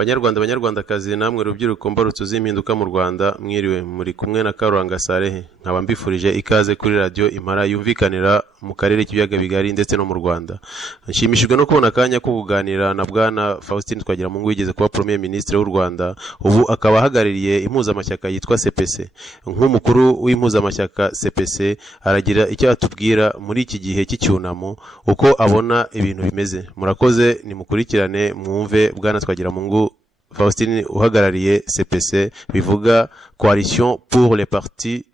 banyarwandakazi namwe rubyiruko mbarutse impinduka mu Rwanda mwiriwe muri kumwe na Karuranga Sarehe nkaba mbifurije ikaze kuri radio Impara yumvikanira mu karere k'ibiyaga bigari ndetse no mu Rwanda. Nshimishijwe no kubona akanya ko kuganira na bwana Faustin Twagiramungu wigeze kuba Premier Ministre w'u Rwanda, ubu akaba ahagarariye impuzamashyaka yitwa CPC. Nk'umukuru w'impuzamashyaka CPC aragira icyo atubwira muri iki gihe cy'icyunamo uko abona ibintu bimeze. Murakoze nimukurikirane mwumve bwana Twagiramungu Faustin uhagarariye CPC bivuga Coalition pour les partis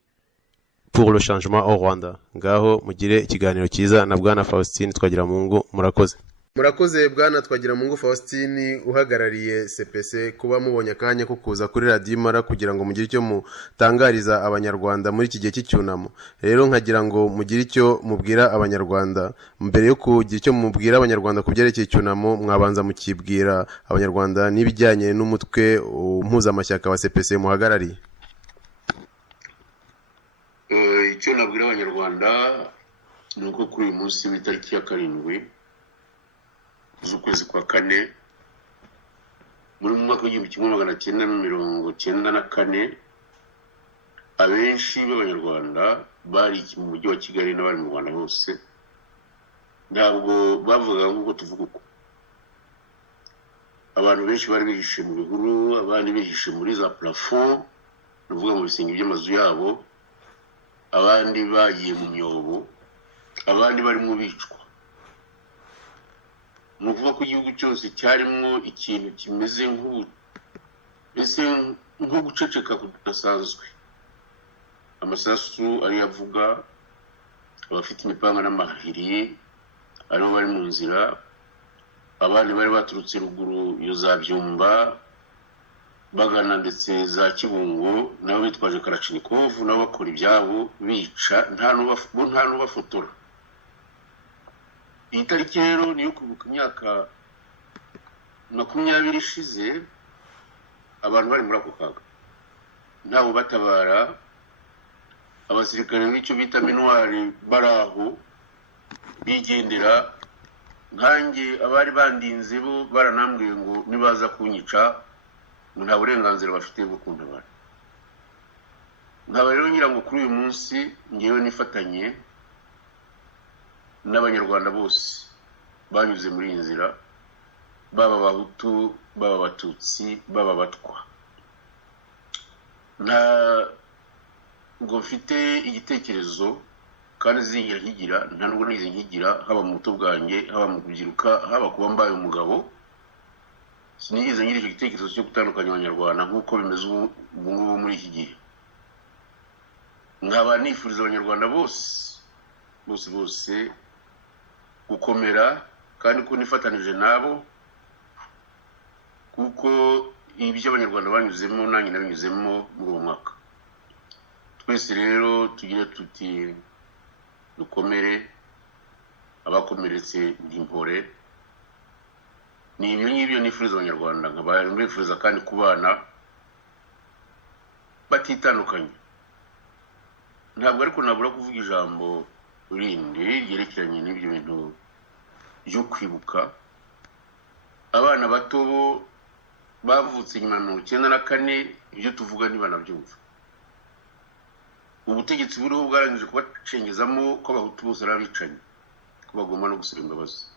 pour le changement au Rwanda. Ngaho mugire ikiganiro cyiza na bwana Faustin Twagiramungu. Murakoze bwana Twagiramungu Faustin uhagarariye CPC kuba mubonye akanya ko kuza kuri radio Impara kugira ngo mugire icyo mutangariza abanyarwanda muri iki gihe cy'icyunamo. Rero nkagira ngo mugire icyo mubwira abanyarwanda. Mbere yo kugira icyo mubwira abanyarwanda kubyerekeye icyunamo, mwabanza mukibwira abanyarwanda n'ibijyanye n'umutwe impuzamashyaka wa CPC muhagarariye. Icyo nabwira abanyarwanda ni uko kuri uyu munsi w'itariki ya 7 z'ukwezi kwa 4 muri mwaka w'igihumbi kimwe magana cyenda mirongo cyenda na kane, abenshi b'abanyarwanda bari mu mujyi wa Kigali n'abari mu Rwanda hose ntabwo bavuga nk'uko tuvuga uko. Abantu benshi bari bihishe mu bihuru, abandi bihishe muri za plafond, nuvuga mu bisingi by'amazu yabo, abandi bagiye mu myobo, abandi bari mu bicwa. Nuvuga ko igihugu cyose cyarimo ikintu kimeze nko guceceka kudasanzwe. Amasasu ari avuga, abafite imipanga n'amahiri ariho bari mu nzira, abandi bari baturutse ruguru yo za Byumba bagana ndetse za Kibungo, nabo bitwaje Kalashnikov nabo bakora ibyabo bica nta n'ubafotora. Iyi tariki rero niyo kwibuka imyaka 20 ishize abantu bari muri ako kaga, ntawe batabara. Abasirikare b'icyo bita minuari baraho bigendera, nkanjye abari bandinze bo baranambwiye ngo nibaza kunyica nta burenganzira bafite bwo kuntabara. Nkaba rero ngira ngo kuri uyu munsi ngewe nifatanye n'abanyarwanda bose banyuze muri iyi nzira, baba Abahutu, baba Abatutsi, baba Abatwa. Ngo mfite igitekerezo kandi zingira nkigira, nta nubwo nize nkigira, haba mu buto bwanjye, haba mu kubyiruka, haba kuba mbaye umugabo. Sinigeze ngira icyo gitekerezo cyo gutandukanya abanyarwanda nk'uko bimeze ubu ngubu muri iki gihe. Nkaba nifuriza abanyarwanda bose gukomera kandi ko nifatanije nabo, kuko ibyo abanyarwanda banyuzemo nanjye nabinyuzemo muri uwo mwaka. Twese rero tugire tuti dukomere, abakomeretse ntimpore. Ni ibyo ngibyo nifuriza abanyarwanda, nkaba mbifuriza kandi kubana batitandukanye. Ntabwo ariko nabura kuvuga ijambo rindi ryerekeranye n'ibyo bintu byo kwibuka. Abana bato bo bavutse nyuma ya 1994, ibyo tuvuga ntibanabyumva. Ubutegetsi buriho bwarangije kubacengezamo ko Abahutu bose ari abicanyi, ko bagomba no gusaba imbabazi.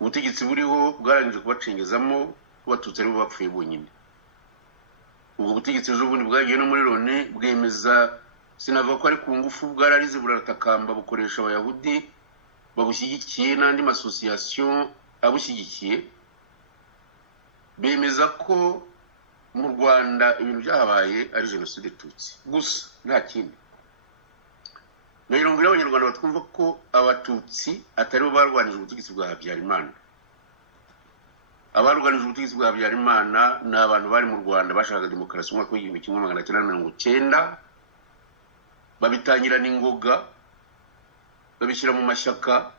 Ubutegetsi buriho bwarangije kubacengezamo ko Abatutsi ari bo bapfuye bonyine. Ubwo butegetsi ejo bundi bwagiye no muri Loni bwemeza, sinavuga ko ari ku ngufu, bwararize buratakamba bukoresha Abayahudi babushyigikiye n'andi masosiyasiyo abushyigikiye, bemeza ko mu Rwanda ibintu byahabaye ari jenoside Tutsi gusa nta kindi. Nayirongira abanyarwanda batwumva ko Abatutsi atari bo barwanije ubutegetsi bwa Habyarimana. Abarwanije ubutegetsi bwa Habyarimana ni abantu bari mu Rwanda bashakaga demokarasi mu mwaka w'igihumbi kimwe magana cyenda mirongo cyenda, babitangira n'ingoga, babishyira mu mashyaka,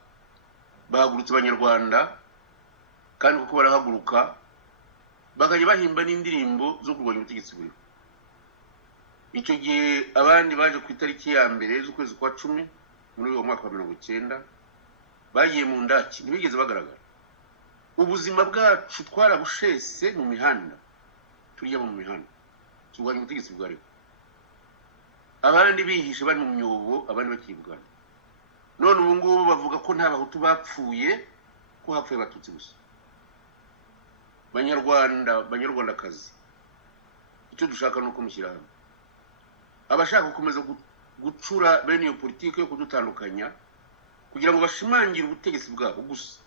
bahagurutse abanyarwanda, kandi kuko barahaguruka bakajya bahimba n'indirimbo zo kurwanya ubutegetsi buriho. Icyo gihe abandi baje ku itariki ya 1 z'ukwezi kwa 10 muri uwo mwaka wa 1990 bagiye mu ndaki, ntibigeze bagaragara. ubuzima bwacu twarabushese mu mihanda, turiya mu mihanda turwanya ubutegetsi bwariho, abandi bihishe bari mu myobo, abandi bakibwana. None ubu ngubu bavuga ko nta bahutu bapfuye, ko hapfuye abatutsi gusa. Banyarwandakazi, icyo dushaka nuko mushyira hamwe. Abashaka gukomeza gucura bene iyo politiki yo kudutandukanya kugira ngo bashimangire ubutegetsi bwabo gusa,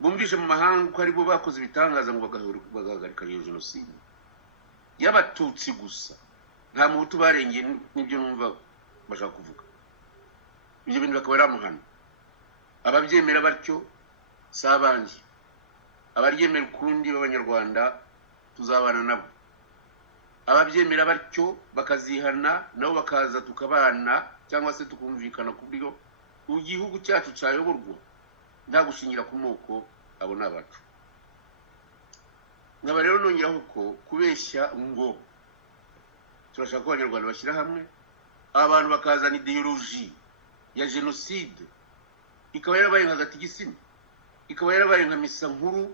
bumvishe mu mahanga ko aribo bakoze ibitangaza ngo bagahagarika iyo jenoside y'abatutsi gusa, nta muhutu barengeye, n'ibyo numva bashaka kuvuga. Ibyo bintu bakaba aramuhana. Ababyemera batyo sabangi, abaryemera ukundi b'Abanyarwanda tuzabana nabo. Ababyemera batyo bakazihana nabo bakaza tukabana, cyangwa se tukumvikana ku buryo igihugu cyacu cyayoborwa nta gushingira ku moko, abo ni abacu. Nkaba rero nongeraho ko kubeshya ngo turashaka ko Abanyarwanda bashyira hamwe, abantu bakazana ideoloji ya jenoside ikaba yarabaye nka gatigisima, ikaba yarabaye nka misa nkuru,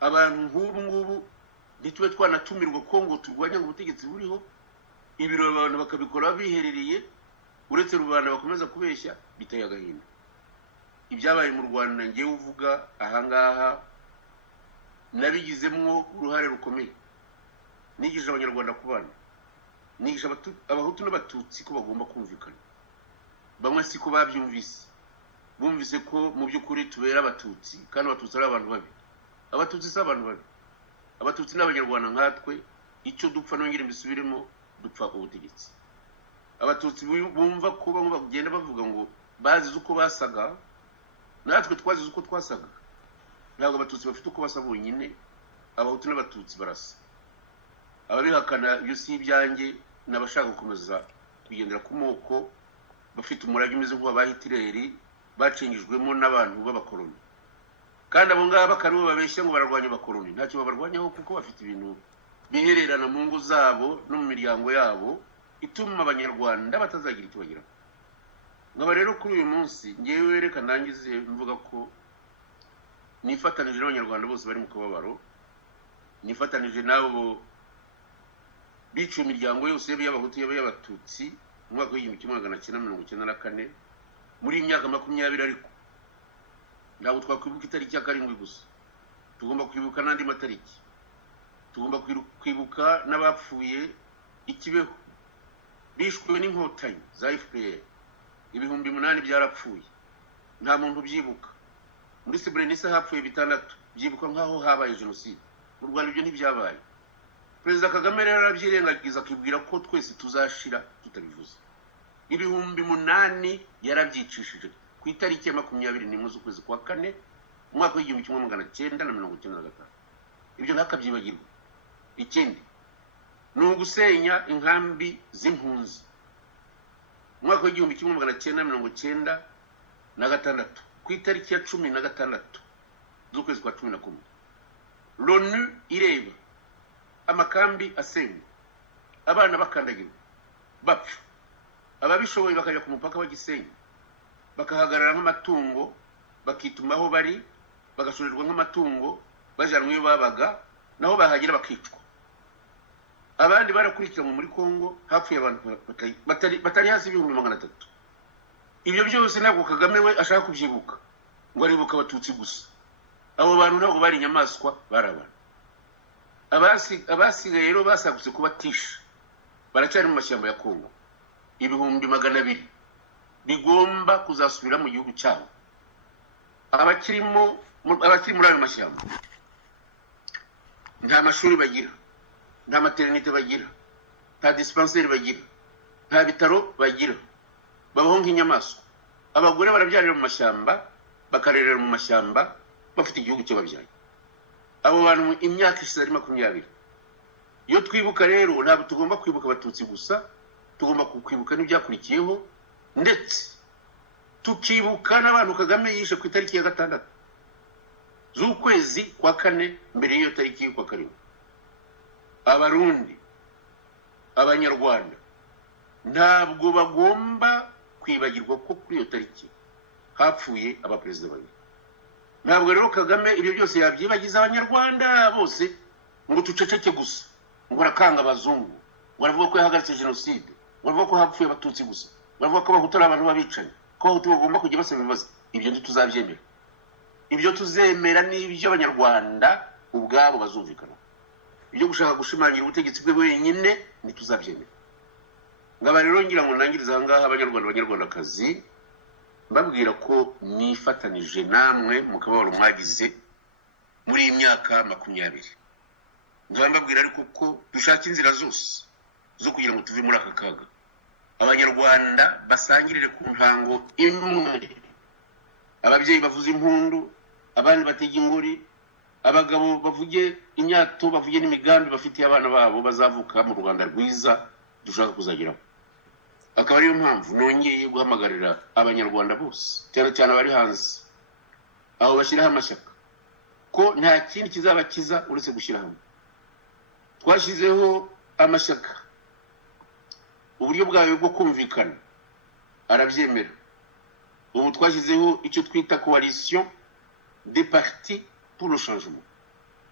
abantu nk'ubu ngubu ntitube twanatumirwa ko ngo turwanya ubutegetsi buriho, ibiro abantu bakabikora biherereye, uretse rubanda bakomeza kubeshya, biteye agahinda. Ibyabaye mu Rwanda ngewe uvuga ahangaha nabigizemwo uruhare rukomeye. Nigisha Abanyarwanda kubana, nigisha abahutu n'abatutsi ko bagomba kumvikana. Bamwe siko babyumvise, bumvise ko mu by'ukuri tubera abatutsi, kandi abatutsi ari abantu babi. Abatutsi si abantu babi, abatutsi n'Abanyarwanda nkatwe, icyo dupfa nongere mbisubiremo, dupfa ubutegetsi. Abatutsi bumva ko bamwe bagenda bavuga ngo bazize uko basaga, natwe twazize uko twasaga. Ntabwo abatutsi bafite uko basa bonyine, abahutu n'abatutsi barasa. Ababihakana ibyo si ibyanjye, n'abashaka gukomeza kugendera ku moko, bafite umurage umeze nk'uwa Hitler, bacengijwemo n'abantu b'abakoloni. Kandi abo ngabo bakaribo babeshya ngo bararwanya abakoloni, ntacyo babarwanyaho, kuko bafite ibintu bihererana mu ngo zabo no mu miryango yabo, ituma Abanyarwanda batazagira icyo bageraho. Nkaba rero kuri uyu munsi ngewe reka ndangize mvuga ko nifatanije n'Abanyarwanda bose bari mu kababaro, nifatanije nabo biciye imiryango yose y'abahutu y'abatutsi mu mwaka w'1994, muri imyaka 20, ariko ntabwo twakwibuka itariki ya 7 gusa, tugomba kwibuka n'andi matariki. Tugomba kwibuka n'abapfuye ikibeho, bishwe n'inkotanyi za FPR, 8,000 byarapfuye, nta muntu byibuka. Muri Srebrenica hapfuye 6, byibuka nkaho habaye jenoside. Mu Rwanda ibyo ntibyabaye. Perezida Kagame rero arabyirengagiza, akibwira ko twese tuzashira tutabivuze. 8,000 yarabyicishije ku itariki ya 21 z'ukwezi kwa 4 mu mwaka w'1995. Ibyo ntakabyibagirwa. Ikindi ni ugusenya inkambi z'impunzi mu mwaka w'1996 ku itariki ya 16 z'ukwezi kwa 11. L'ONU ireba amakambi asenywa, abana bakandagirwa bapfa, ababishoboye bakajya ku mupaka wa Gisenyi bakahagarara nk'amatungo, bakitumaho bari, bagashorerwa nk'amatungo, bajanwe iyo babaga, naho bahagira bakicwa. Abandi barakurikiranwe muri Kongo, hapfuye abantu batari hasi 300. Ibyo byose ntabwo Kagame we ashaka kubyibuka, ngo aribuka abatutsi gusa. Abo bantu ntabwo bari inyamaswa, barabana. Abasigaye rero basagutse kubatisha, baracyari mu mashyamba ya Kongo. 200,000 bigomba kuzasubira mu gihugu cyabo. Abakiri muri ayo mashyamba nta mashuri bagira, nta maternité bagira, nta dispensaire bagira, nta bitaro bagira, babaho nk'inyamaswa. Abagore barabyarira mu mashyamba, bakarerera mu mashyamba, bafite igihugu cy'ababyaye. Abo bantu imyaka ishize ari 20. Iyo twibuka rero ntabwo tugomba kwibuka abatutsi gusa, tugomba kwibuka n'ibyakurikiyeho, ndetse tukibuka n'abantu Kagame yishe ku itariki ya 6 z'ukwezi kwa 4 mbere y'iyo tariki y'ukwa 7. Abarundi, Abanyarwanda ntabwo bagomba kwibagirwa ko kuri iyo tariki hapfuye abaperezida babiri. ntabwo rero Kagame ibyo byose yabyibagiza abanyarwanda bose ngo tuceceke gusa ngo arakanga abazungu ngo aravuga ko yahagaritse jenoside ngo aravuga ko hapfuye abatutsi gusa ngo aravuga ko abahutu ari abantu babicanye ko abahutu bagomba kujya basaba ibibazo. Ibyo ntituzabyemera. Ibyo tuzemera n'ibyo abanyarwanda ubwabo bazumvikana. Ibyo gushaka gushimangira ubutegetsi bwe wenyine ntituzabyemera. Ngaba rero ngira ngo nangiriza ahangaha abanyarwandakazi mbabwira ko nifatanije namwe mu kababaro mwagize muri iyi myaka 20. Ngaba mbabwira ariko ko dushaka inzira zose zo kugira ngo tuve muri aka kaga. Abanyarwanda basangirire ku ntango imwe. Ababyeyi bavuze impundu, abandi batega ingori, abagabo bavuge imyato, bavuge n'imigambi bafitiye abana babo bazavuka mu Rwanda rwiza dushaka kuzageraho. Akaba ariyo mpamvu nongeye guhamagarira abanyarwanda bose cyane cyane abari hanze aho bashyiraho amashyaka ko nta kindi kizabakiza uretse gushyira hamwe. Twashyizeho amashyaka, uburyo bwawe bwo kumvikana arabyemera. Ubu twashyizeho icyo twita coalition des partis pour le changement,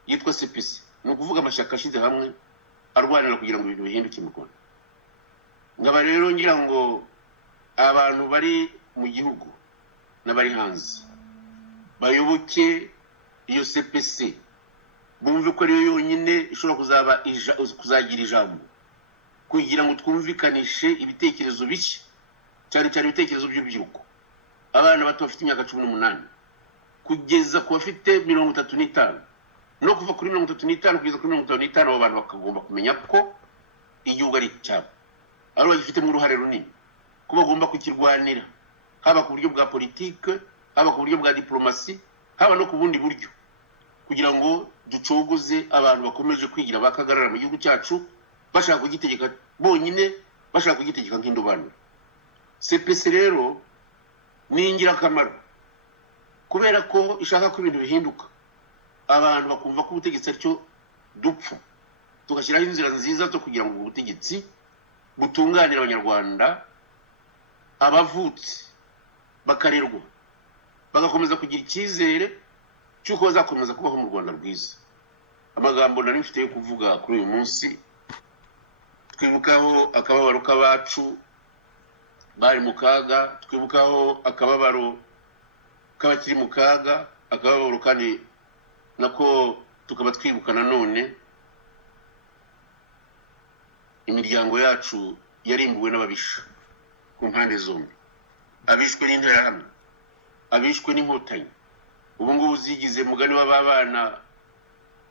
yitwa CPC. Ni ukuvuga amashyaka ashize hamwe arwanira kugira ngo ibintu bihinduke mu Rwanda. Ngaba rero ngira ngo abantu bari mu gihugu n'abari hanze bayoboke iyo CPC, bumve ko ariyo yonyine ishobora kuzagira ijambo kugira ngo twumvikanishe ibitekerezo bishya, cyane cyane ibitekerezo by'urubyiruko, abana bato bafite imyaka 18 kugeza ku bafite 35, no kuva kuri 35 kugeza kuri 55. Abo bantu bakagomba kumenya ko igihugu ari cyabo, ari bagifitemo uruhare runini, ko bagomba kukirwanira, haba ku buryo bwa politike, haba ku buryo bwa diplomasi, haba no ku bundi buryo, kugira ngo ducogoze abantu bakomeje kwigira bakagarara mu gihugu cyacu bashaka kugitegeka bonyine, bashaka kugitegeka nk'indobano. CPC rero ni ingirakamaro kubera ko ishaka ko ibintu bihinduka, abantu bakumva ko ubutegetsi aricyo dupfa, tugashyiraho inzira nziza zo kugira ngo ubutegetsi butunganira abanyarwanda, abavutse bakarerwa bagakomeza kugira icyizere cy'uko bazakomeza kubaho mu Rwanda rwiza. Amagambo nari mfite yo kuvuga kuri uyu munsi, twibukaho akababaro k'abacu bari mu kaga, twibukaho akababaro k'abakiri mu kaga, akababaro kandi nako tukaba twibuka nanone imiryango yacu yarimbuwe n'ababisha ku mpande zombi, abishwe n'interahamwe, abishwe n'inkotanyi. Ubu ngubu zigize mugani w'ababana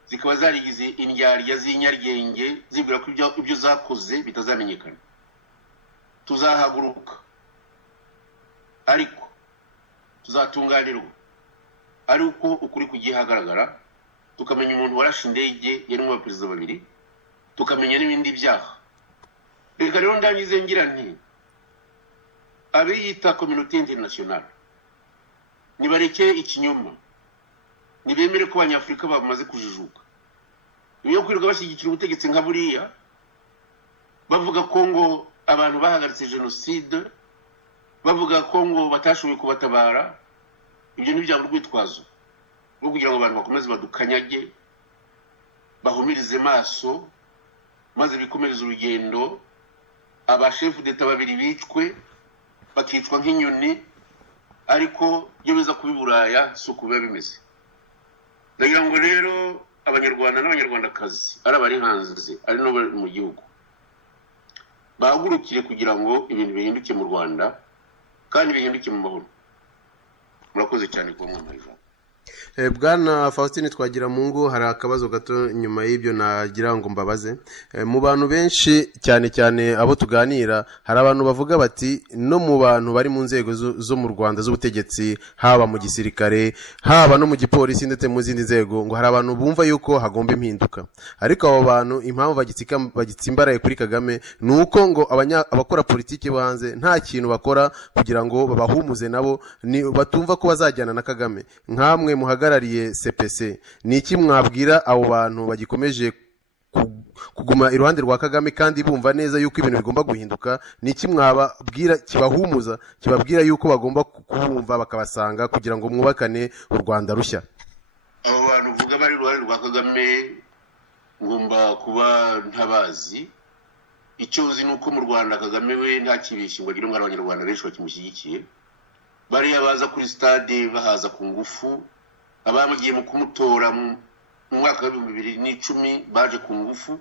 zikaba zarigize indyarya z'inyaryenge zibwira ko ibyo zakoze bitazamenyekana. Tuzahaguruka ariko tuzatunganirwa ari uko ukuri kugiye hagaragara, tukamenya umuntu warashe indege yarimo abaperezida babiri, tukamenya n'ibindi byaha. Reka rero ndangize ngira nti abiyita communauté internationale nibareke ikinyoma, nibemere ko abanyafurika bamaze kujijuka. Iyo kwirirwa bashyigikira ubutegetsi nka buriya bavuga ko ngo abantu bahagaritse jenoside, bavuga ko ngo batashoboye kubatabara, ibyo ntibyaba urwitwazo rwo kugira ngo abantu bakomeze badukanyage, bahumirize maso, maze bikomereze urugendo. Abashefu d'Etat babiri bicwe, bakicwa nk'inyoni, ariko iyo biza kubiburaya so kuba bimeze. Ndagira ngo rero abanyarwanda n'abanyarwandakazi ari abari hanze ari no mu gihugu bahagurukire kugira ngo ibintu bihinduke mu Rwanda kandi bihinduke mu mahoro. Murakoze cyane kuba mwumva. Bwana Faustin Twagiramungu, hari akabazo gato nyuma y'ibyo nagira ngo mbabaze. Mu bantu benshi cyane cyane abo tuganira, hari abantu bavuga bati no mu bantu bari mu nzego zo mu Rwanda z'ubutegetsi, haba mu gisirikare, haba no mu gipolisi ndetse mu zindi nzego, ngo hari abantu bumva yuko hagomba impinduka. Ariko abo bantu impamvu bagitsimbaraye kuri Kagame ni uko ngo abakora politiki bo hanze nta kintu bakora kugira ngo babahumuze nabo batumva ko bazajyana na Kagame. Nkamwe muhagarariye CPC, ni iki mwabwira abo bantu bagikomeje kuguma iruhande rwa Kagame kandi bumva neza yuko ibintu bigomba guhinduka? ni iki mwababwira kibahumuza kibabwira yuko bagomba kubumva bakabasanga kugira ngo mwubakane u Rwanda rushya? abo bantu uvuga bari iruhande rwa Kagame ngomba kuba ntabazi. icyo uzi ni uko mu Rwanda Kagame we nta kibishye ngo agire ngo abanyarwanda benshi bakimushyigikiye. bariya baza kuri stade bahaza ku ngufu, abamugiye mu kumutora mu mwaka wa 2010 baje ku ngufu.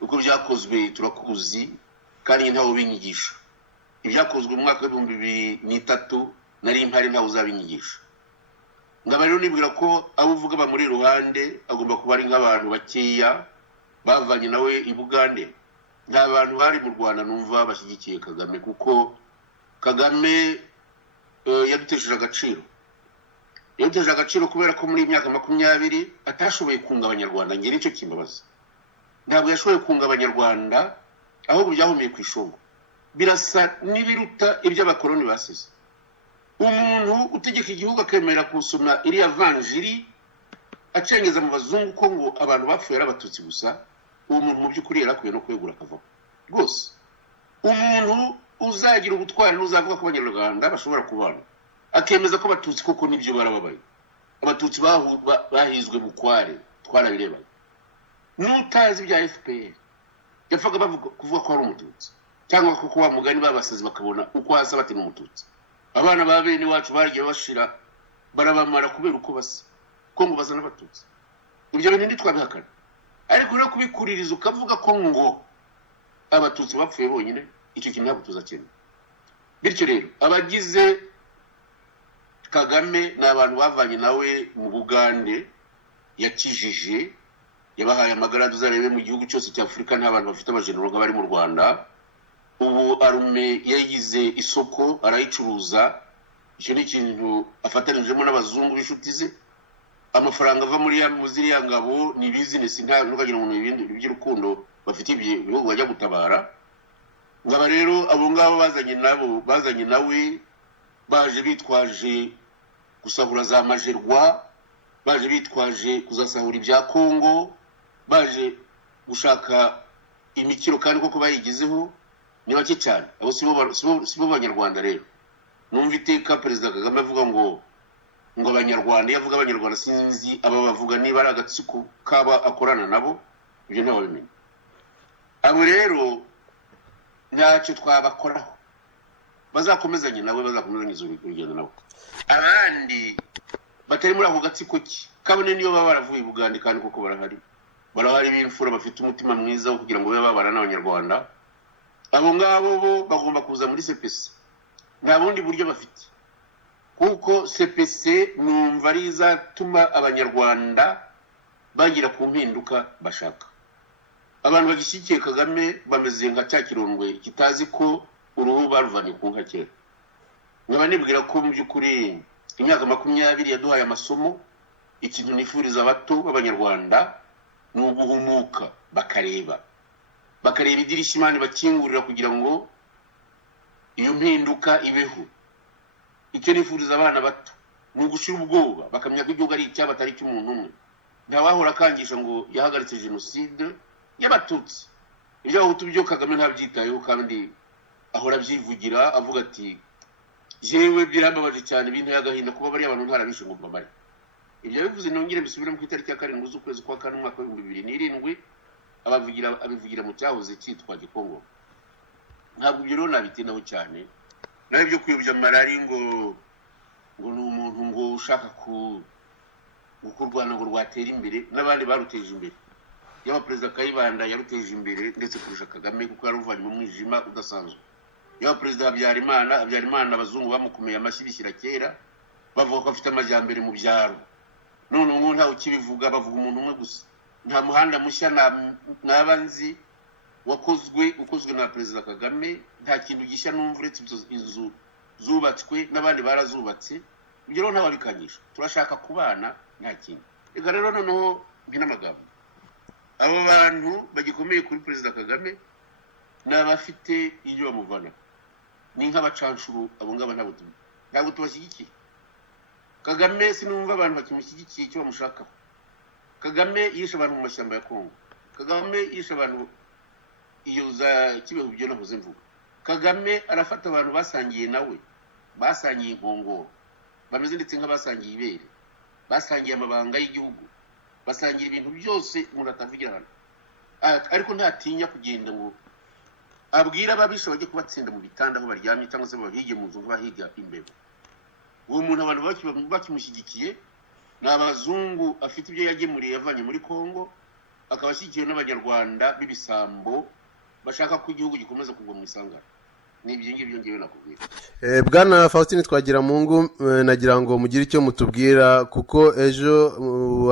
uko byakozwe turakuzi kandi ntawo binyigisha. ibyakozwe mu mwaka wa 2003 nari impari ntawo uzabinyigisha. ngaba rero nibwira ko abo uvuga ba muri ruhande agomba kuba ari nk'abantu bakeya bavanye nawe i Bugande. nta bantu bari mu Rwanda numva bashyigikiye Kagame, kuko Kagame yadutesheje agaciro. yadutesheje agaciro kubera ko muri imyaka 20 atashoboye kunga abanyarwanda. ngire icyo kimbabaza, ntabwo yashoboye kunga abanyarwanda, ahubwo byahomeye ku ishongo. birasa n'ibiruta iby'abakoloni basize. umuntu utegeka igihugu akemera kusoma iriya vanjiri acengeza mu bazungu ko ngo abantu bapfuye ari abatutsi gusa, uwo muntu mu by'ukuri yarakuye no kwegura akavaho rwose. umuntu uzagira ubutwari n'uzavuga ko abanyarwanda bashobora kubana akemeza ko abatutsi koko nibyo barababaye, abatutsi bahizwe bukware, twarabirebaye. n'utazi bya FPR yafaga kuvuga ko ari umututsi, cyangwa ko wa mugani babasazi bakabona uko hasa bati n'umututsi. abana ba bene wacu bagiye bashira barabamara kubera uko basa, ko ngo basa n'abatutsi. ibyo bintu ntitwabihakana, ariko rero kubikuririza ukavuga ko ngo abatutsi bapfuye bonyine, icyo kintu ntabwo tuzakemura. bityo rero abagize Kagame ni abantu bavanye nawe mu Bugande, yakijije, yabahaye amagara tuzarebe mu gihugu cyose cya Afurika nta bantu bafite abajenero nk'abari mu Rwanda. ubu arume yayize isoko arayicuruza. icyo ni ikintu afatanijemo n'abazungu b'inshuti ze. amafaranga ava muri ziriya ngabo ni business, nta nukagira umuntu ibindi by'urukundo bafite ibihugu bajya gutabara. ngaba rero abo ngabo bazanye nawe baje bitwaje gusahura za majerwa, baje bitwaje kuzasahura ibya Kongo, baje gushaka imikiro kandi koko bayigizeho ni bake cyane. abo sibo banyarwanda. rero numva iteka Perezida Kagame avuga ngo abanyarwanda, yavuga abanyarwanda sinzi aba bavuga niba ari agatsiko kaba akorana nabo, ibyo ntawe bimenya. abo rero ntacyo twabakoraho, bazakomezanye nawe, bazakomezanye urugendo nawe. abandi batari muri ako gatsiko ki kabone niyo baba baravuye i Bugande kandi koko barahari b'imfura bafite umutima mwiza wo kugira ngo babe babana n'abanyarwanda. abo ngabo bo bagomba kuza muri CPC, nta bundi buryo bafite, kuko CPC numva ari izatuma abanyarwanda bagira ku mpinduka bashaka. abantu bagishyikiye Kagame bameze nka cya kirondwe kitazi ko uruhu baruvanye ku nka kera. nkaba nibwira ko mu by'ukuri imyaka 20 yaduhaye amasomo. ikintu nifuriza abato b'abanyarwanda ni uguhumuka, bakareba idirishya Imana bakingurira kugira ngo iyo mpinduka ibeho. icyo nifuriza abana bato ni ugushira ubwoba, bakamenya ko igihugu ari icyabo atari cy'umuntu umwe. ntawahora akangisha ngo yahagaritse jenoside y'abatutsi. ibyo abahutu byo Kagame ntabyitayeho, kandi ahora abyivugira avuga ati jewe birambabaje cyane, ibintu y'agahinda kuba bari abantu ntarabishe ngo mbamare. ibyo bivuze nongere bisubire mu itariki ya 7 z'ukwezi kwa 4 umwaka wa 2007 abivugira mu cyahoze cyitwa Gikongo. ntabwo ibyo rero nabitinaho cyane, nawe byo kuyobya marari ngo ni umuntu ngo ushaka gukurwana ngo rwatera imbere, n'abandi baruteje imbere. yaba Perezida Kayibanda yaruteje imbere ndetse kurusha Kagame, kuko yaruvanye mu mwijima udasanzwe. yaba Perezida Habyarimana abazungu bamukomeye amashyi bishyira kera, bavuga ko afite amajyambere mu byaro. none ubu ntawe ukibivuga, bavuga umuntu umwe gusa. nta muhanda mushya n'abanzi ukozwe na Perezida Kagame, nta kintu gishya numva uretse inzu zubatswe n'abandi barazubatse. ibyo rero ntababikanyisha, turashaka kubana nta kintu. reka rero noneho n'amagambo, abo bantu bagikomeye kuri Perezida Kagame ni abafite iyo bamuvana, ni nk'abacanshuru. abo ngabo ntabwo tubashyigikiye. Kagame sinumva abantu bakimushyigikiye icyo bamushakaho. Kagame yishe abantu mu mashyamba ya Kongo. Kagame yishe abantu iyo za Kibeho byo nahoze mvuga. Kagame arafata abantu basangiye nawe, basangiye inkongoro, bameze ndetse nk'abasangiye ibere, basangiye amabanga y'igihugu, basangira ibintu byose umuntu atavugira hano. Ariko ntatinya kugenda ngo abwira ababisha bajye kubatsinda mu bitanda aho baryamye cyangwa se babige mu nzu bahiga imbebo. Uwo muntu abantu bakimushyigikiye n'abazungu afite ibyo yagemuriye yavanye muri Kongo, akabashyigikiye n'abanyarwanda b'ibisambo bashaka ko igihugu gikomeza kugwa mu isangano. N'ibyo ngibyo ngiye nakubwira. Bwana Faustin Twagiramungu, nagira ngo mugire icyo mutubwira kuko ejo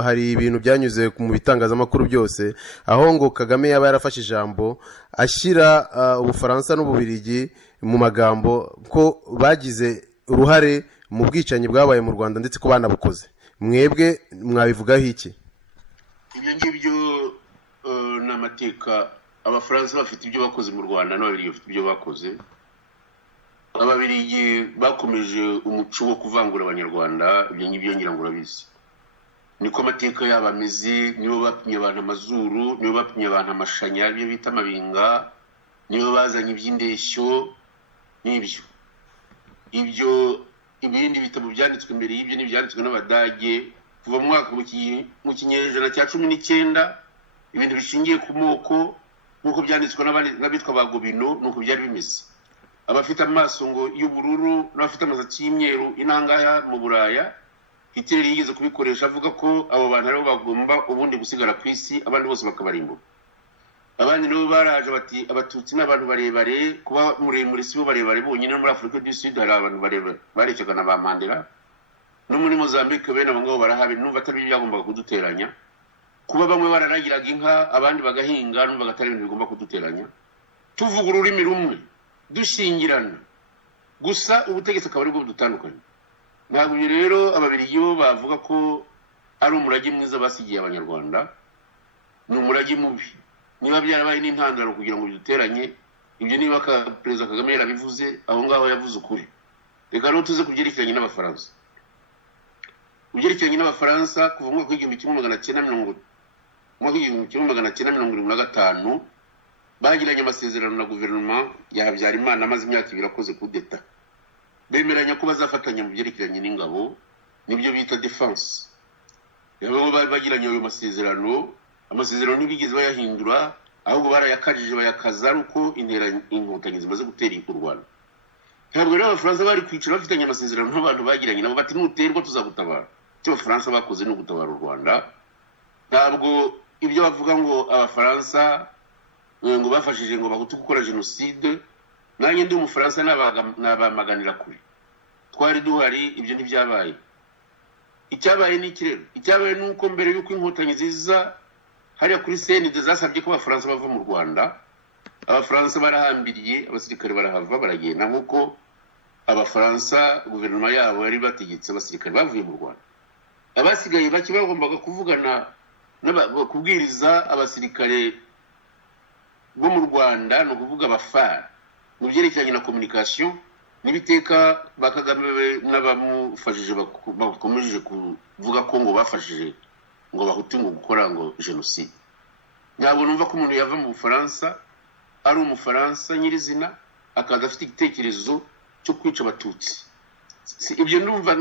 hari ibintu byanyuze mu bitangazamakuru byose aho ngo Kagame yaba yarafashe ijambo ashyira Ubufaransa n'Ububirigi mu magambo ko bagize uruhare mu bwicanyi bwabaye mu Rwanda ndetse ko banabukoze. Mwebwe mwabivugaho iki? Ibyo ngibyo n'amateka. Abafaransa bafite ibyo bakoze mu Rwanda n'Ababiligi bafite ibyo bakoze. Ababiligi bakomeje umuco wo kuvangura abanyarwanda, ibyo ngibyo ngira ngo urabizi. Niko amateka yabo ameze, nibo bapimye abantu amazuru, nibo bapimye abantu amashanya, ibyo bita amabinga, nibo bazanye iby'indeshyo n'ibyo. Ibyo ibindi bitabo byanditswe mbere y'ibyo n'ibyanditswe n'Abadage kuva mu mwaka mu kinyejana cya 19, ibintu bishingiye ku moko nuko byanditswe n'abitwa Bagobino, nuko byari bimeze. Abafite amaso ngo y'ubururu n'abafite amasatsi y'imyeru inangaya mu Buraya, Hitler yigeze kubikoresha avuga ko abo bantu aribo bagomba ubundi gusigara ku isi, abandi bose bakabarimbuka. Abandi nabo baraje bati abatutsi n'abantu barebare, kuba muremure si bo barebare bonyine. Muri Afrika du Sud hari abantu barebare barecyaga na ba Mandela, no muri Mozambique bene abo ngabo barahabe, numva atari byagombaga kuduteranya. Kuba bamwe bararagiraga inka abandi bagahinga, numva atari ibintu bigomba kuduteranya. Tuvuga ururimi rumwe, dushingirana, gusa ubutegetsi akaba ari bwo budutandukanye. Ntabwo rero Ababiligi bo bavuga ko ari umurage mwiza basigiye abanyarwanda, ni umurage mubi. Niba byarabaye n'intandaro kugira ngo biduteranye, ibyo niba Perezida Kagame yarabivuze, aho ngaho yavuze ukuri. Reka rero tuze kubyerekeranye n'Abafaransa. Ubyerekeranye n'Abafaransa kuva mu mwaka w'1975 bagiranye amasezerano na guverinoma ya Habyarimana amaze imyaka 2 akoze kudeta. Bemeranya ko bazafatanya mu byerekeranye n'ingabo, nibyo bita defense. Yabo bagiranye ayo masezerano, amasezerano ntibigeze bayahindura, ahubwo barayakajije bayakaza uko inkotanyi zimaze gutera u Rwanda. Ntabwo rero Abafaransa bari kwicara bafitanye amasezerano n'abantu bagiranye nabo bati nuterwa tuzagutabara. Icyo Abafaransa bakoze no gutabara u Rwanda. Ntabwo ibyo bavuga ngo Abafaransa ngo bafashije ngo bahutu gukora genocide, nanjye ndi umufaransa nabamaganira kure. Twari duhari, ibyo ntibyabaye. Icyabaye ni kirero, icyabaye nuko mbere yuko inkotanyi ziza hariya kuri CND zasabye ko Abafaransa bava mu Rwanda. Abafaransa barahambiriye, abasirikare barahava baragenda, nkuko Abafaransa guverinoma yabo yari bategetse abasirikare bavuye mu Rwanda. Abasigaye baki bagombaga kuvugana kubwiriza abasirikare bo mu Rwanda, no kuvuga abafara mu byerekeranye na communication n'ibiteka. Bakagame n'abamufashije bakomeje kuvuga ko ngo bafashije ngo bahutu ngo gukora ngo genocide. Ntabwo numva ko umuntu yava mu Bufaransa ari umufaransa nyirizina akaza afite igitekerezo cyo kwica abatutsi. Ibyo ndumva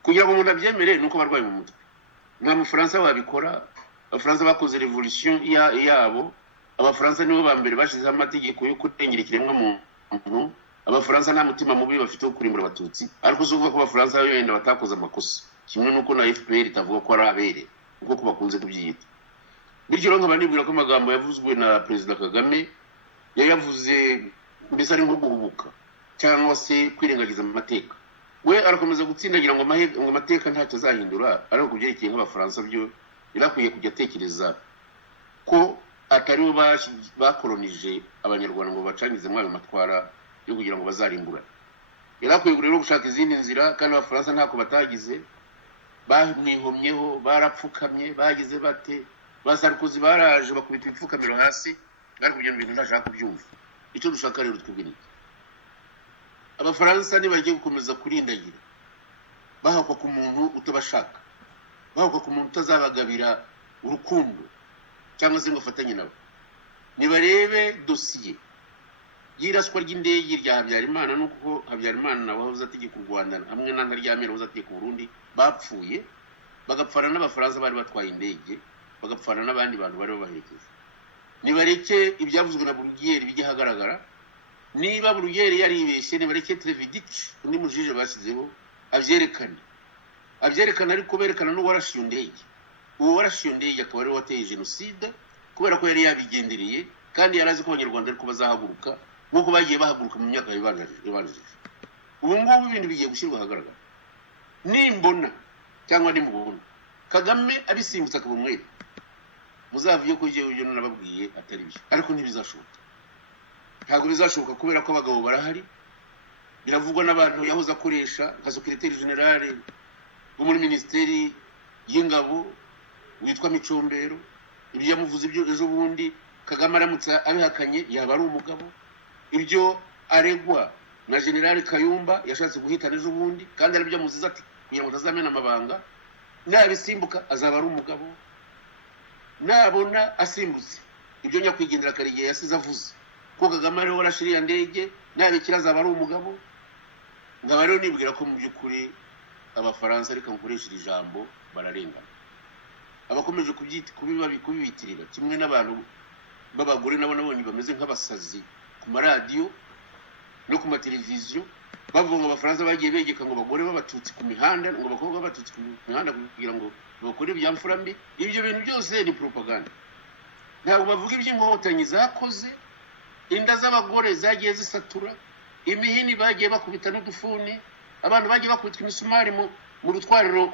kugira ngo umuntu abyemere nuko barwaye mu mutwe. Nta Mufaransa wabikora. Abafaransa bakoze revolution yabo. Abafaransa nibo ba mbere bashizeho amategeko yo kurengera ikiremwa muntu. Abafaransa nta mutima mubi bafite wo kurimbura abatutsi, ariko uzuvuga ko Abafaransa yenda batakoze amakosa, kimwe nuko na FPR itavuga ko ari abere uko bakunze kubyita. Bityo rero nkaba nibwira ko amagambo yavuzwe na Perezida Kagame yayavuze mbese ari nko guhubuka cyangwa se kwirengagiza amateka. We arakomeza gutsindagira ngo amateka ntacyo azahindura, ariko kubyerekeye nk'Abafaransa byo birakwiye kujya atekereza ko atari bo bakolonije abanyarwanda ngo bacangize mwayo matwara yo kugira ngo bazarimbura. Birakwiye rero gushaka izindi nzira, kandi Abafaransa ntako batagize, bamwihomyeho, barapfukamye, bagize bate, Sarkozy baraje bakubita ibipfukamiro hasi, ariko ibyo bintu ntashaka kubyumva. Icyo dushaka rero twebwe ni Abafaransa nibagiye gukomeza kurindagira, bahakwa ku muntu utabashaka, bahakwa ku muntu utazabagabira urukundo, cyangwa se ngo afatanye nabo. Nibarebe dosiye y'iraswa ry'indege rya Habyarimana, nuko Habyarimana nawe wahoze ategeka u Rwanda hamwe n'andi ryamera wahoze ategeka u Burundi bapfuye, bagapfana n'abafaransa bari batwaye indege, bagapfana n'abandi bantu bari babaherekeje. Nibareke ibyavuzwe na Bruguière bijye hagaragara. Niba Bruguière yaribeshye, nibareke Trevidic undi mujije basizeho abyerekana ariko berekana n'uwarashiye indege. Uwo warashiye indege akaba ari wateye jenoside kubera ko yari yabigendereye kandi yarazi ko abanyarwanda ariko bazahaguruka nk'uko bagiye bahaguruka mu myaka ibanjije. Ubu ngubu ibintu bigiye gushyirwa ahagaragara. Nimbona cyangwa nimubona Kagame abisimbutse akaba umwere, muzavuye ko jewe yo nababwiye atari byo, ariko ntibizashoboka. Ntabwo bizashoboka kubera ko abagabo barahari. Biravugwa n'abantu yahoze akoresha nka secrétaire général wo muri ministeri y'ingabo witwa Micombero. Ibyo yamuvuze ibyo ejo bundi Kagame aramutse abihakanye yaba ari umugabo. Ibyo aregwa na General Kayumba yashatse guhitana ejo bundi kandi aribyo amuziza ati kugira ngo tazamena amabanga, nabisimbuka azaba ari umugabo. Nabona asimbutse ibyo nyakwigendera Karegeya yasize avuze ko Kagame ariwe warashiriye ndege, nabikira azaba ari umugabo. Ngaba rero nibwira ko mu by'ukuri abafaransa ariko nkoresha ijambo bararengana. Abakomeje kubibitirira kimwe n'abantu b'abagore nabo nabonye bameze nk'abasazi ku maradiyo no ku mateleviziyo bavuga ngo abafaransa bagiye begeka ngo abagore b'abatutsi ku mihanda, ngo abakobwa b'abatutsi ku mihanda kugira ngo bakore ibyamfura mbi. Ibyo bintu byose ni propaganda. Ntabwo bavuga iby'inkotanyi zakoze, inda z'abagore zagiye zisatura, imihini bagiye bakubita n'udufuni, abantu bagiye bakubitwa imisumari mu rutwariro,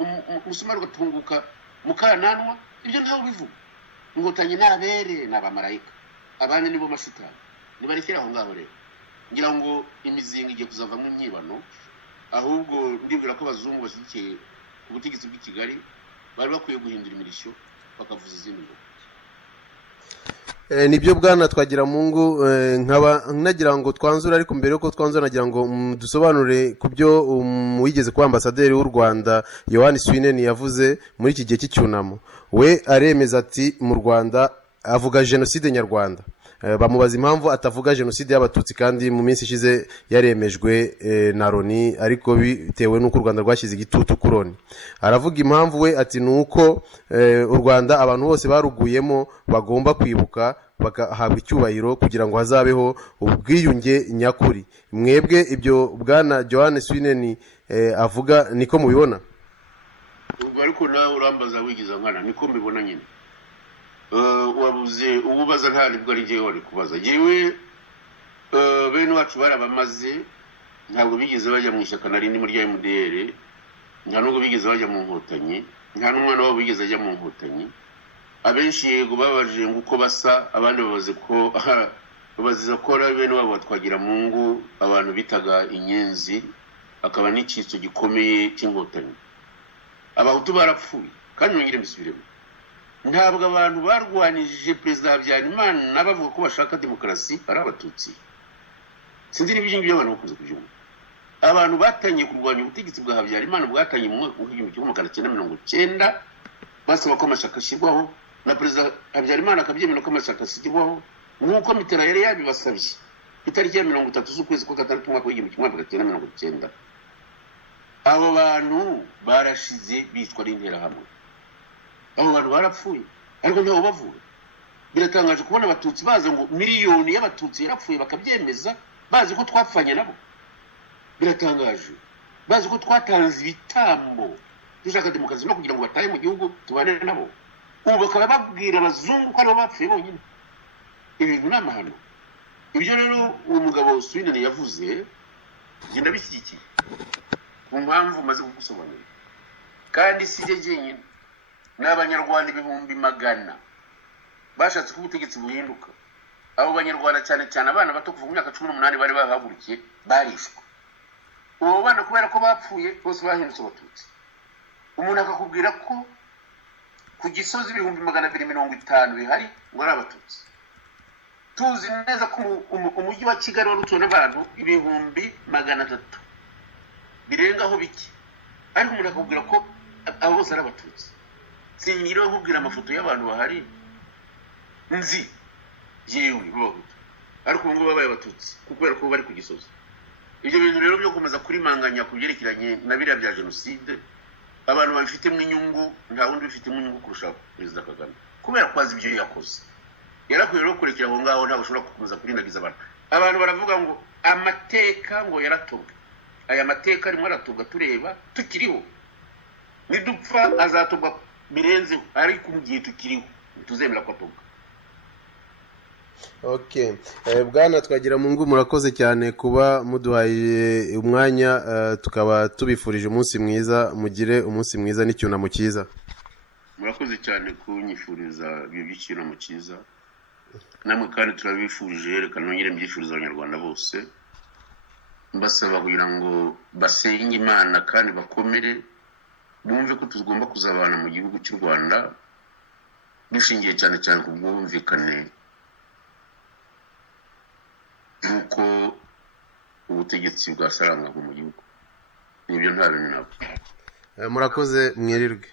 umusumari ugatunguka mukananwa. Ibyo ntaho bivuga. Inkotanyi n'abere n'abamarayika, abandi nibo mashitani. Nibarekera aho ngaho rero. Ngira ngo imizinga igiye kuzavamo imyibano, ahubwo ndibwira ko abazungu bashyigikiye ubutegetsi bw'i Kigali bari bakwiye guhindura imirishyo bakavuza izindi ngo. Nibyo bwana twagira mungu, nkaba nagira ngo twanzura, ariko mbere yuko twanzura nagira ngo dusobanure ku byo wigeze kuba ambasaderi w'u Rwanda Yohani Swinen yavuze muri iki gihe cy'icyunamo. We aremeza ati mu Rwanda avuga jenoside nyarwanda. Bamubaza impamvu atavuga jenoside y'abatutsi kandi mu minsi ishize yaremejwe na Loni, ariko bitewe n'uko u Rwanda rwashyize igitutu kuri Loni. Aravuga impamvu we ati nuko u Rwanda abantu bose baruguyemo bagomba kwibuka bagahabwa icyubahiro kugira ngo hazabeho ubwiyunge nyakuri. Mwebwe ibyo bwana Yohani Swinen avuga niko mubibona? Ubwo ariko nawe urambaza wigiza nkana niko mbibona nyine. Wabuze ububaza nta nibwo ari jewe wari kubaza. Jewe bene wacu barabamaze, ntabwo bigeze bajya mu ishyaka nari muri rya MDR, nta nubwo bigeze bajya mu nkotanyi, nta n'umwana wabo bigeze ajya mu nkotanyi. Abenshi yego babaje nguko basa, abandi babaze ko babaziza ko bene wabo batwagira mungu abantu bitaga inyenzi, akaba n'icyitso gikomeye cy'inkotanyi. Abahutu barapfuye kandi nongere mbisubiremo. Ntabwo abantu barwanije Perezida Habyarimana n'abavuga ko bashaka demokarasi ari abatutsi. Sinzi niba ibyo abantu bakunze kubyumva. Abantu batangiye kurwanya ubutegetsi bwa Habyarimana bwatangiye mu mwaka wa 1990 basaba ko amashaka ashyirwaho, na Perezida Habyarimana akabyemera ko amashaka ashyirwaho nk'uko Mitterrand yari yabibasabye itariki ya 30 z'ukwezi kwa gatandatu umwaka wa 1990. Abo bantu barashize bicwa n'interahamwe. Abo bantu barapfuye ariko ntaho bavuye. Biratangaje kubona abatutsi baza ngo miliyoni y'abatutsi yarapfuye bakabyemeza, bazi ko twapfanye nabo. Biratangaje. Bazi ko twatanze ibitambo dushaka demokarasi no kugira ngo bataye mu gihugu tubane nabo. Ubu bakaba babwira abazungu ko aribo bapfuye bonyine. Ibintu ni amahano. Ibyo rero uwo mugabo Swinen yavuze genda bishyigikiye mu mpamvu maze kugusobanurira. Kandi si je jenyine, n'abanyarwanda ibihumbi magana bashatse ko ubutegetsi buhinduka. Abo banyarwanda cyane cyane abana bato kuva mu myaka 18 bari bahagurukiye barishwe. Uwo bana kubera ko bapfuye bose bahindutse abatutsi. Umuntu akakubwira ko ku Gisozi ibihumbi 250 bihari ngo ari abatutsi. Tuzi neza ko umujyi wa Kigali wari utuwe n'abantu ibihumbi 300 birengaho biki, ariko umuntu akakubwira ko abo bose ari abatutsi. Singiro nkubwira amafoto y'abantu bahari nzi yewe b'abahutu ariko ubu ngubu babaye abatutsi kubera ko bari ku Gisozi. Ibyo bintu rero byo gukomeza kurimanganya ku byerekeranye na biriya bya jenoside abantu babifitemo inyungu nta wundi bifitemo inyungu kurusha Perezida Kagame kubera kwazi ibyo yakoze. Yarakwiye rero kurekera aho ngaho ntabwo ushobora gukomeza kurindagiza abantu baravuga ngo amateka ngo yaratobwe. Aya mateka arimo aratobwa tureba tukiriho, nidupfa azatobwa birenzeho ariko mu gihe tukiriho tuzemera ko atobwa. Okay. Bwana Twagiramungu murakoze cyane kuba muduhaye umwanya tukaba tubifurije umunsi mwiza, mugire umunsi mwiza n'icyunamo cyiza. Murakoze cyane kunyifuriza ibyo by'icyunamo cyiza. Namwe kandi turabifurije, reka nongere mbyifuriza abanyarwanda bose mbasaba kugira ngo basenge Imana kandi bakomere, bumve ko tugomba kuzabana mu gihugu cy'u Rwanda dushingiye cyane cyane ku bwumvikane nuko ubutegetsi bwasarangwa mu gihugu. Nibyo nta bintu nabo. Murakoze mwirirwe.